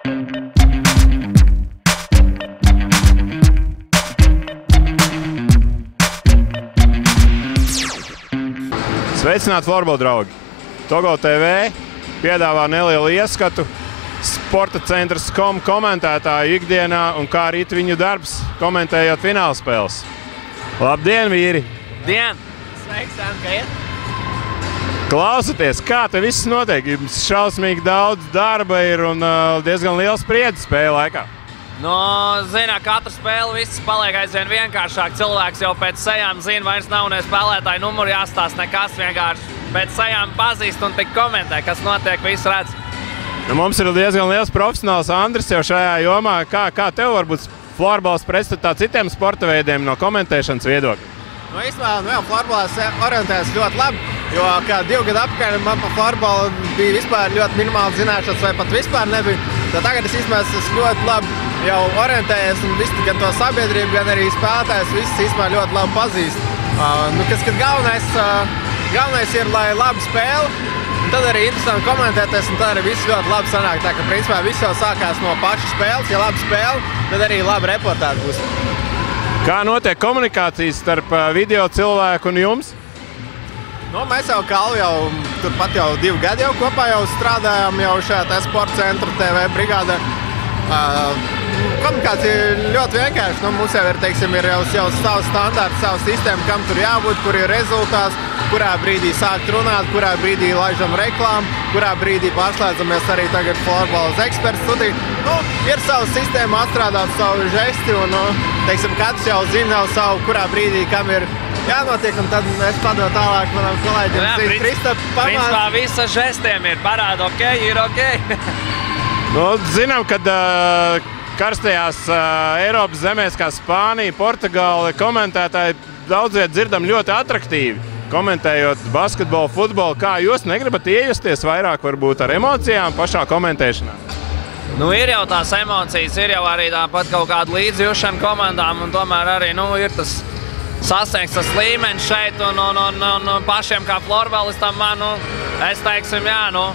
Sveicināti florbola draugi! Togo TV piedāvā nelielu ieskatu Sporta centrs.com komentētāju ikdienā un kā rīt viņu darbs, komentējot finālspēles. Labdien, vīri! Dien! Sveiks, Sam, kā iet? Klausaties, kā te viss notiek? Jums šausmīgi daudz darba ir un diezgan liels spriedzi spēļu laikā. Nu, zinā, katra spēle viss paliek aizvien vienkāršāk. Cilvēks jau pēc sejām zina, vairs nav ne spēlētāju numuru jāstāsta nekas, vienkārši pēc sejām pazīst un tik komentē, kas notiek, visu redz. Nu, mums ir diezgan liels profesionāls Andris jau šajā jomā. Kā tev varbūt florbols pretstatā citiem sporta veidiem no komentēšanas viedokļa? Nu, īstenībā, florbolās orientējas ļoti labi, jo kā 2 gadu atpakaļ man par florbolu bija vispār ļoti minimāli zināšanas vai pat vispār nebija. Tad tagad es īstenībā esmu ļoti labi jau orientējies un visu, gan to sabiedrību, gan arī spēlētājs visus īstenībā ļoti labi pazīst. Galvenais ir, lai labi spēle, un tad arī interesanti komentēties, un tad arī viss ļoti labi sanāk. Tā ka, principā, viss jau sākās no pašas spēles. Ja labi spēle, tad arī labi reportāži būs. Kā notiek komunikācijas starp video cilvēku un jums? Nu, mēs jau Kalvu turpat jau 2 gadi jau kopā jau strādājām jau šajā Sporta centra TV brigādē. Komunikācija ir ļoti vienkārši. Nu, mums jau ir, teiksim, ir jau savs standārts, savs sistēma, kam tur jābūt, kur ir rezultāts, kurā brīdī sākt runāt, kurā brīdī laižam reklāmu, kurā brīdī pārslēdzamies arī tagad florbolas ekspertu studiju. Nu, ir savu sistēmu atstrādāt, savu žesti un, teiksim, katrs jau zina savu, kurā brīdī, kam ir jānotiek, un tad es padodu tālāk manam kolēģim Kristap pamāt. Principā visa žestiem ir parāda ok, ir ok. Nu, zinām, kad karstajās Eiropas zemēs kā Spānija, Portugāle komentētāji daudz viet dzirdam ļoti atraktīvi, komentējot basketbolu, futbolu. Kā jūs negribat iejusties vairāk varbūt ar emocijām pašā komentēšanā? Nu, ir jau tās emocijas, ir jau arī tāpat kaut kāda līdzjūšana komandām, un tomēr arī, nu, ir tas sasniegts tas līmenis šeit, un pašiem kā florbolistam man, nu, es teiksim, jā, nu,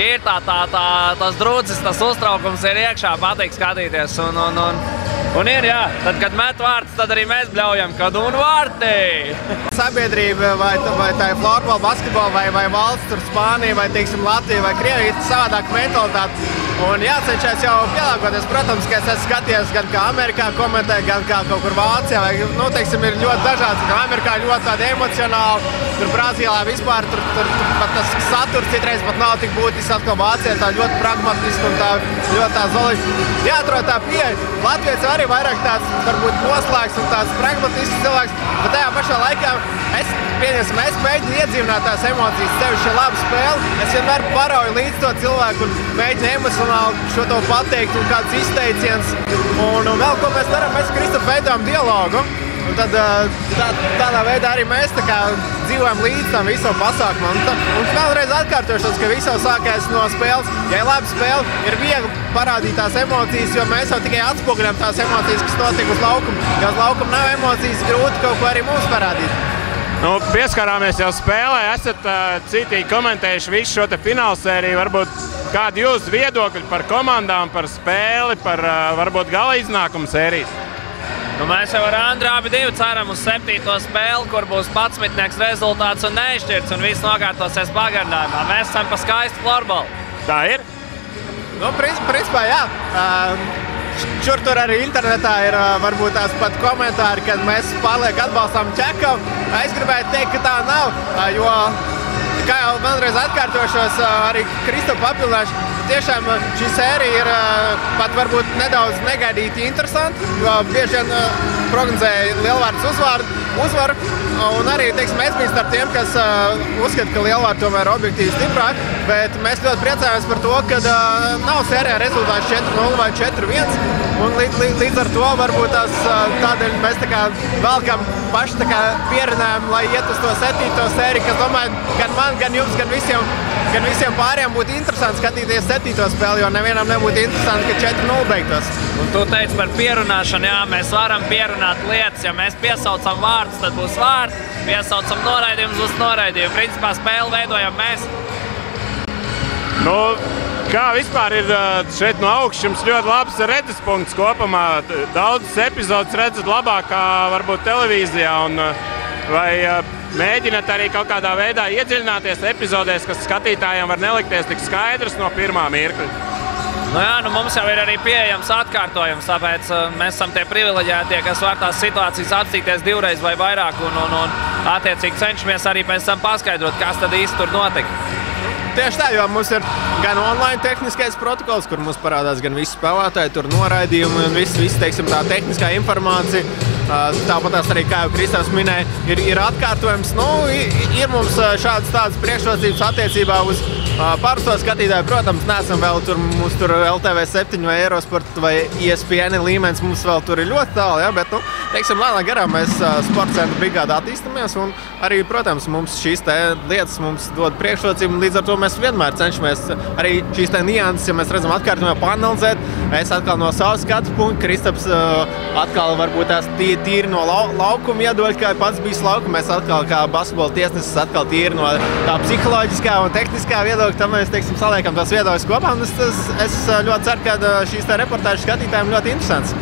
ir tas drudzis, tas uztraukums ir iekšā, patīk skatīties, un ir, jā, tad, kad met vārds, tad arī mēs bļaujam, kad un vārtī! Sabiedrība, vai tā ir florbola, basketbola, vai valsts, tur Spānija, vai, teiksim, Latvija, vai Krievija, ir savādāka mentalitāte. Un jācenšas jau pielāgoties, protams, ka es esmu skatījies gan kā Amerikā komentē, gan kā kaut kur Vācijā, vai, nu, teiksim, ir ļoti dažāds, ka Amerikā ļoti tāda emocionāli, tur Brazīlā vispār, tur pat tas saturs citreiz pat nav tik būtisks, atkal Vācijā tā ļoti pragmatiski un tā ļoti tā zoliši. Jāatrod tā pieeja. Latvijas arī vairāk tāds, varbūt noslēgs un tāds pragmatisks cilvēks, bet tajā pašā laikā es mēģinu iedzīvināt tās emocijas, sevišķi labu spēli. Es vienmēr parauju līdz to cilvēku un mēģinu emocionāli šo to pateikt un kāds izteiciens. Un vēl ko mēs darām, mēs Kristofu veidojam dialogu. Un tad tādā veidā arī mēs tā kā dzīvojam līdz tam visam pasākumam. Un vēlreiz atkārtošos, ka viss jau sākās no spēles. Ja ir labi spēle, ir viegli parādīt tās emocijas, jo mēs jau tikai atspoguļam tās emocijas, kas notiek uz laukuma. Ja uz laukuma nav emocijas, grūti kaut ko arī mums parādīt. Nu, pieskarāmies jau spēlē, esat citīgi komentējuši visu šo te finālu sēriju. Varbūt kādi jūsu viedokļi par komandām, par spēli, par varbūt gala iznākumu sērijas? Nu, mēs jau ar Andru abi ceram uz 7. spēli, kur būs 11. rezultāts un neizšķirts, un viss nokārtosies pagarinājumā. Mēs esam pa skaistu florbolu. Tā ir? Nu, principā, jā. Tur arī internetā ir varbūt tās pat komentāri, kad mēs pārliek atbalstām Čekavu. Es gribētu teikt, ka tā nav, jo, kā jau vēlreiz atkārtošos, arī Kristofu papildināšu, tiešām šī sērija ir pat varbūt nedaudz negaidīti interesanti, jo bieži vien prognozēja lielvārds uzvaru, un arī, teiksim, mēs bijām starp tiem, kas uzskata, ka lielvārdi tomēr objektīvi stiprāk, bet mēs ļoti priecājamies par to, ka nav sērijā rezultāts 4-0 vai 4-1, un līdz ar to varbūt tādēļ mēs tā kā velkam paši tā kā pierinājām, lai iet uz to 7. sēriju, kas, domāju, gan man, gan jums, gan visiem pārējiem būtu interesanti skatīties 7. spēli, jo nevienam nebūtu interesanti, ka 4-0 beigtos. Un tu teici par pierunāšanu, jā, mēs varam pierunāt lietas, ja mēs piesaucam vārdus, tad būs vārdi, piesaucam noraidījumus, būs noraidījumi. Principā spēli veidojam mēs. Nu, Kā vispār ir šeit no augšas? Jums ļoti labs redzes punkts kopumā. Daudzas epizodes redzat labāk kā varbūt televīzijā. Vai mēģināt arī kaut kādā veidā iedziļināties epizodēs, kas skatītājiem var nelikties tik skaidrs no pirmā mirkļa? Mums jau ir arī pieejams atkārtojums, tāpēc mēs esam tie privileģētie, kas var tās situācijas apstīties divreiz vai vairāk un attiecīgi cenšamies arī pēc tam paskaidrot, kas tad īsti tur notika. Tieši tā, jo mums ir gan online tehniskais protokols, kur mums parādās gan visi spēlētāji, tur noraidījumi un viss teiksim, tā tehniskā informācija. Tāpat arī, kā jau Kristaps minēja, ir atkārtojums. Ir mums šādas tādas priekšrocības attiecībā uz parasto skatītāju. Protams, neesam vēl mums tur LTV7 vai Eurosport vai ESPN līmenis, mums vēl tur ir ļoti tālu, ja? Bet, teiksim, lēnā garā mēs sporta centra brigādā attīstamies un arī, protams, mums šīs lietas mums dod priekšrocību, līdz ar to mēs vienmēr cenšamies arī šīs nianses, ja mēs redzam atkārtojumā paanalizēt. Es atkal no savas skatu punkta, Kristaps atkal varbūt tās tīri no laukuma iedoļ, kā pats bijis laukuma. Mēs atkal kā basketbola tiesnesis atkal tīri no tā psiholoģiskā un tehniskā viedokļa, tam mēs, teiksim, saliekam tās viedokļus kopā. Un es ļoti ceru, ka šīs reportāžas skatītājiem ļoti interesants.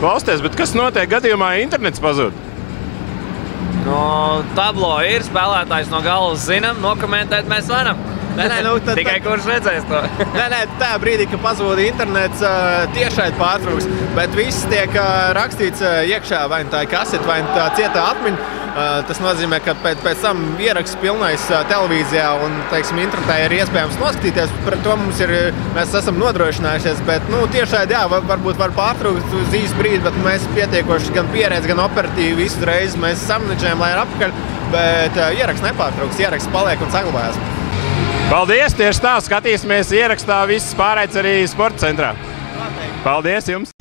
Klausties, bet kas notiek gadījumā, ja internets pazūd? Tablo ir, spēlētājs no galvas zinām, nokomentēt mēs varam. Tikai kurš redzēs to? Tajā brīdī, kad pazuda internets, tiešraidi pārtrūks, bet viss tiek rakstīts iekšā, vai tā ir kasete, vai tā cietā atmiņa. Tas nozīmē, ka pēc tam ieraksts pilnais televīzijā un, teiksim, internetā ir iespējams noskatīties. Par to mēs esam nodrošinājušies, bet, tiešraidi, jā, varbūt var pārtrūkt uz īsu brīdi, bet mēs pietiekoši gan pieredzi, gan operatīvi visu reizi mēs samničējam, lai ir apakaļ, bet ieraksts nepārtrūks, ieraksts paliek un saglabājas. Paldies, tieši tā, skatīsimies ierakstā viss pārējais arī sporta centrā. Paldies jums!